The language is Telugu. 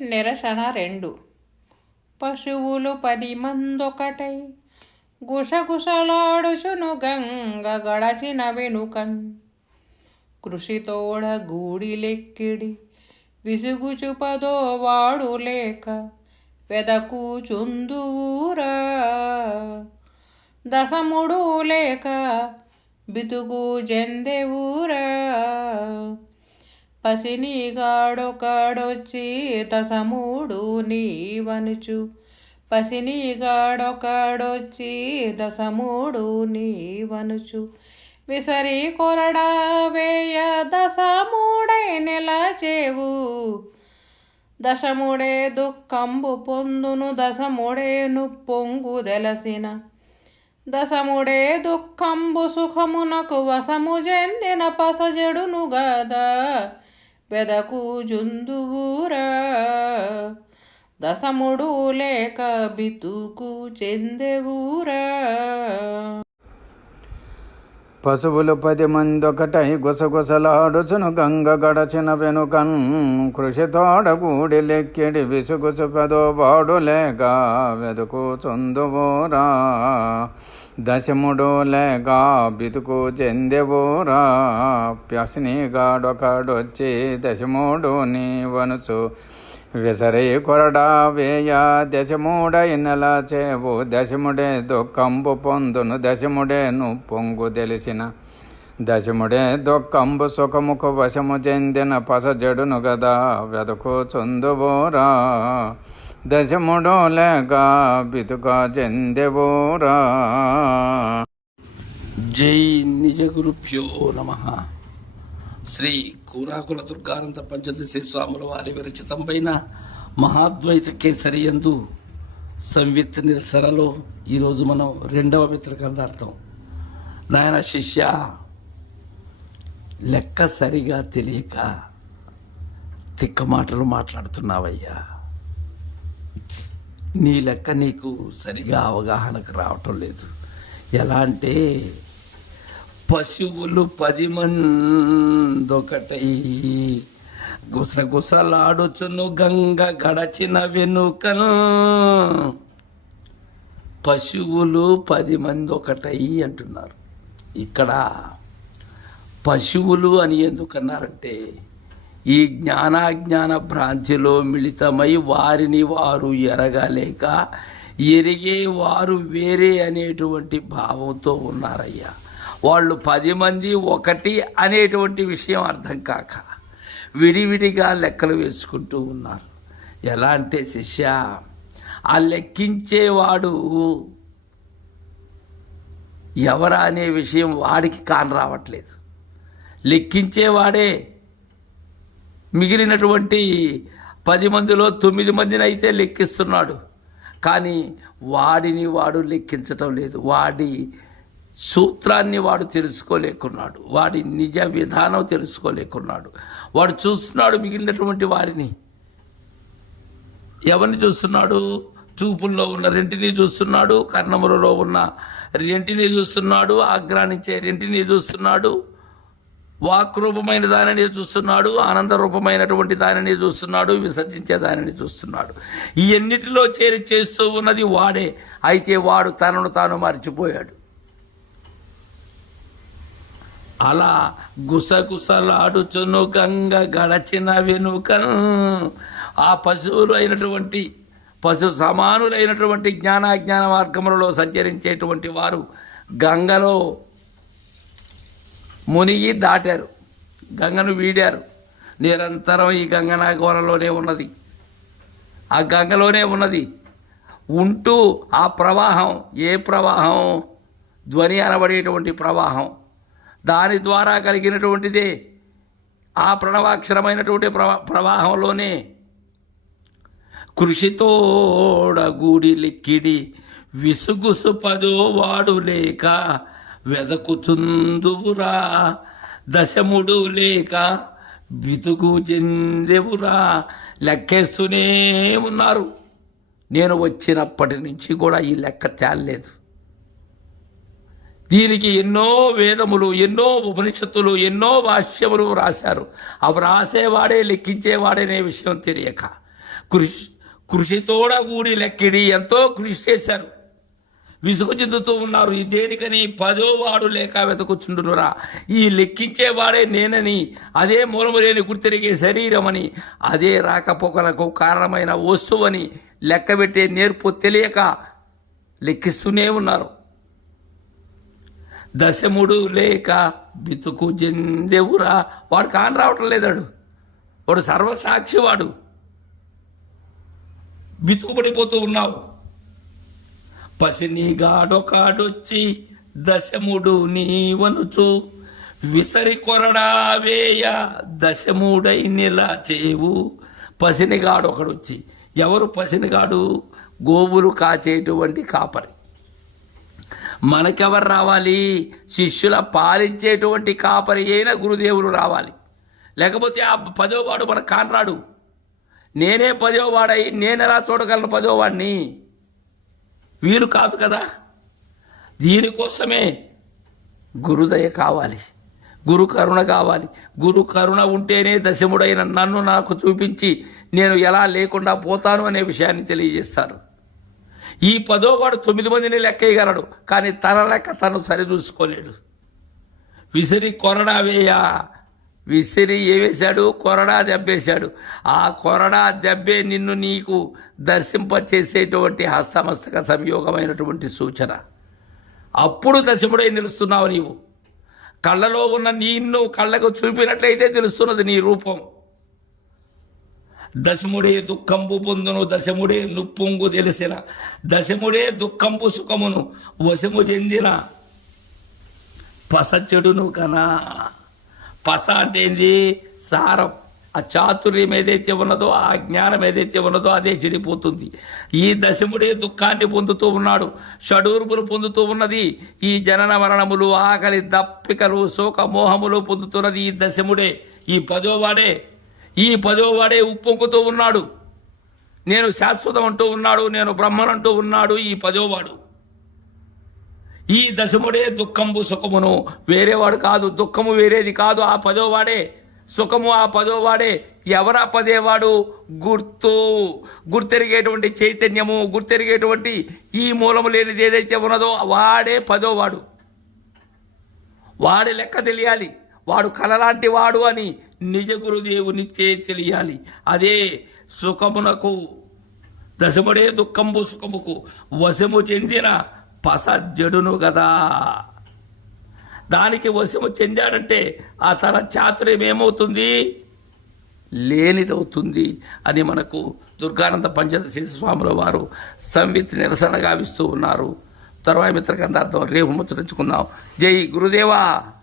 నిరసన రెండు. పశువులు పది మందొకటై గుసగుసలాడుచును గంగ గడచిన వెనుకన్. కృషితోడ గూడిలెక్కిడి లెక్కిడి విసుగుచుపదో వాడు లేక వెదకుచుందువురా దశముడు లేక బితుకు జందెవురా పసినీగాడొకడొచ్చి దశముడు నీవనుచు. పసినీగాడొకడొచ్చి దశముడు నీవనుచు. విసరి కొరడా వేయ దశముడై నెలచేవు. దశముడే దుఃఖంబు పొందును దశముడే పొంగు దెలసిన. దశముడే దుఃఖంబు సుఖమునకు వశము చెందిన పసజడును గదా. వెదకు జుందువురా దశముడు లేక బితుకు చెందెవురా. పశువులు పది మంది ఒకటై గుసగుసలాడుచును. గంగ గడచిన వెనుకన్ కృషితోడ గూడి లెక్కిడి విసుగుసు పదో వాడు లేక వెతుకుచుందువురా దశముడు లేక బితుకు చెందెవురా. ప్యసినిగాడొకడొచ్చి దశముడు నీ వనుచు విసరి కొరడా వేయ దశముడై నెల చేవు దశముడే దుఃఖంబు పొందును దశముడేను పొంగు తెలిసిన. దశముడే దుఃఖంబు సుఖముకు వశము చెందిన పసజడును గదా వెదకు చుందువోరా. దశముడు లేక బితుక చెందెవోరా. జై నిజ గురుభ్యో నమ. శ్రీ కూరాకుల దుర్గానంద పంచదశి స్వాముల వారి విరచితంపైన మహాద్వైత కేసరి ఎందు సంవిత్ నిరసనలో ఈరోజు మనం రెండవ మిత్రకందార్థం. నాయన శిష్య లెక్క సరిగా తెలియక తిక్క మాటలు మాట్లాడుతున్నావయ్యా. నీ లెక్క నీకు సరిగా అవగాహనకు రావటం లేదు. ఎలా అంటే పశువులు పది మందొకటై. గుసగుసలాడుచును గంగ గడచిన వెనుక పశువులు పది మంది ఒకటై అంటున్నారు. ఇక్కడ పశువులు అని ఎందుకన్నారంటే ఈ జ్ఞానాజ్ఞాన భ్రాంతిలో మిళితమై వారిని వారు ఎరగలేక ఎరిగే వారు వేరే అనేటువంటి భావంతో ఉన్నారయ్యా. వాళ్ళు పది మంది ఒకటి అనేటువంటి విషయం అర్థం కాక విడివిడిగా లెక్కలు వేసుకుంటూ ఉన్నారు. ఎలా అంటే శిష్య ఆ లెక్కించేవాడు ఎవరా అనే విషయం వాడికి కాని రావట్లేదు. లెక్కించేవాడే మిగిలినటువంటి పది మందిలో తొమ్మిది మందిని అయితే లెక్కిస్తున్నాడు. కానీ వాడిని వాడు లెక్కించటం లేదు. వాడి సూత్రాన్ని వాడు తెలుసుకోలేకున్నాడు. వాడి నిజ విధానం తెలుసుకోలేకున్నాడు. వాడు చూస్తున్నాడు మిగిలినటువంటి వారిని. ఎవరిని చూస్తున్నాడు? చూపుల్లో ఉన్న రెంటిని చూస్తున్నాడు కర్ణములలో ఉన్న రెంటిని చూస్తున్నాడు ఆగ్రానించే రెంటిని చూస్తున్నాడు వాక్రూపమైన దానిని చూస్తున్నాడు ఆనందరూపమైనటువంటి దానిని చూస్తున్నాడు విసర్జించే దానిని చూస్తున్నాడు. ఈ ఎన్నిటిలో చేరి చేస్తూ ఉన్నది వాడే. అయితే వాడు తనను తాను మర్చిపోయాడు. అలా గుసగుసలాడుచును గంగ గడచిన వెనుకను. ఆ పశువులు అయినటువంటి పశు సమానులైనటువంటి జ్ఞానాజ్ఞాన మార్గములలో సంచరించేటువంటి వారు గంగలో మునిగి దాటారు గంగను వీడారు. నిరంతరం ఈ గంగనాగోరలోనే ఉన్నది. ఆ గంగలోనే ఉన్నది. ఉంటూ ఆ ప్రవాహం ఏ ప్రవాహం? ధ్వని అనబడేటువంటి ప్రవాహం. దాని ద్వారా కలిగినటువంటిదే. ఆ ప్రణవాక్షరమైనటువంటి ప్రవా ప్రవాహంలోనే కృషితోడగూడి లిక్కిడి విసుగుసుపదో విసుగుసు పదో వాడు లేక వెదకుచుందువురా. దశముడు లేక బితుకు చెందెవురా. లెక్కేస్తూనే ఉన్నారు. నేను వచ్చినప్పటి నుంచి కూడా ఈ లెక్క తేలలేదు. దీనికి ఎన్నో వేదములు ఎన్నో ఉపనిషత్తులు ఎన్నో భాష్యములు రాశారు అవి రాసేవాడే లెక్కించేవాడనే విషయం తెలియక. కృషి కృషితోడ కూడి లెక్కిడి ఎంతో కృషి చేశారు. విసుగు చెందుతూ ఉన్నారు. ఈ దేనికని పదో వాడు లేక వెతకుచుండునురా? ఈ లెక్కించేవాడే నేనని అదే మూలము లేని గుర్తిరిగే శరీరమని అదే రాకపోకలకు కారణమైన వస్తువని లెక్కబెట్టే నేర్పు తెలియక లెక్కిస్తూనే ఉన్నారు. దశముడు లేక బితుకు జెందెవురా. వాడు కాని రావటం లేదాడు. వాడు సర్వసాక్షి వాడు. బితుకుపడిపోతూ ఉన్నావు. పసిని గాడొకాడొచ్చి దశముడు నీవనుచు విసరి కొరడా వేయ దశముడై నిలచేవు. పసినిగాడు ఒకడొచ్చి ఎవరు పసినిగాడు గోవులు కాచేటువంటి కాపరి. మనకెవరు రావాలి? శిష్యుల పాలించేటువంటి కాపరి అయిన గురుదేవులు రావాలి. లేకపోతే ఆ పదోవాడు మనకు కానరాడు. నేనే పదోవాడై ఎలా చూడగలను పదోవాడిని? వీలు కాదు కదా? దీనికోసమే గురుదయ కావాలి. గురు కరుణ కావాలి. గురు కరుణ ఉంటేనే దశముడైన నన్ను నాకు చూపించి నేను ఎలా లేకుండా పోతాను అనే విషయాన్ని తెలియజేస్తారు. ఈ పదోవాడు తొమ్మిది మందిని లెక్కేయగలడు కానీ తన లెక్క తను సరిచూసుకోలేడు. విసిరి కొరడా వేయ. విసిరి ఏవేశాడు కొరడా దెబ్బేశాడు. ఆ కొరడా దెబ్బే నిన్ను నీకు దర్శింపచేసేటువంటి హస్తమస్తక సంయోగమైనటువంటి సూచన. అప్పుడు దశముడై నిలుస్తున్నావు నీవు. కళ్ళలో ఉన్న నిన్ను కళ్ళకు చూపినట్లయితే తెలుస్తున్నది నీ రూపం. దశముడే దుఃఖంబు పొందును దశముడే నుప్పొంగు తెలిసిన. దశముడే దుఃఖంబు సుఖమును వశము చెందిన. పసచెడును కనా. పస అంటే ఏంది? సారం. ఆ చాతుర్యం ఏదైతే ఉన్నదో ఆ జ్ఞానం ఏదైతే ఉన్నదో అదే చెడిపోతుంది. ఈ దశముడే దుఃఖాన్ని పొందుతూ ఉన్నాడు షడూర్పులు పొందుతూ ఉన్నది ఈ జనన మరణములు ఆకలి దప్పికలు శోక మోహములు పొందుతున్నది ఈ దశముడే ఈ పదోవాడే. ఈ పదోవాడే ఉప్పొంకుతూ ఉన్నాడు. నేను శాశ్వతం అంటూ ఉన్నాడు నేను బ్రహ్మనంటూ ఉన్నాడు ఈ పదోవాడు ఈ దశముడే దుఃఖంబు సుఖమును. వేరేవాడు కాదు దుఃఖము వేరేది కాదు ఆ పదోవాడే సుఖము ఆ పదోవాడే ఎవరా పదేవాడు గుర్తు. గుర్తెరిగేటువంటి చైతన్యము గుర్తెరిగేటువంటి ఈ మూలము లేనిది ఏదైతే ఉన్నదో వాడే పదోవాడు వాడి లెక్క తెలియాలి. వాడు కలలాంటి వాడు అని నిజ గురుదేవునిచ్చే తెలియాలి. అదే సుఖమునకు దశముడే దుఃఖంబు సుఖముకు వశము చెందిన పస జడును కదా దానికి వశము చెందాడంటే ఆ తన చాతుర్యం ఏమవుతుంది? లేనిదవుతుంది అని మనకు దుర్గానంద పంచదశేష స్వాముల వారు సంవిత్ నిరసన గావిస్తూ ఉన్నారు. తర్వాత మిత్రకందార్థం రేపు ముచ్చరించుకుందాం జై గురుదేవా!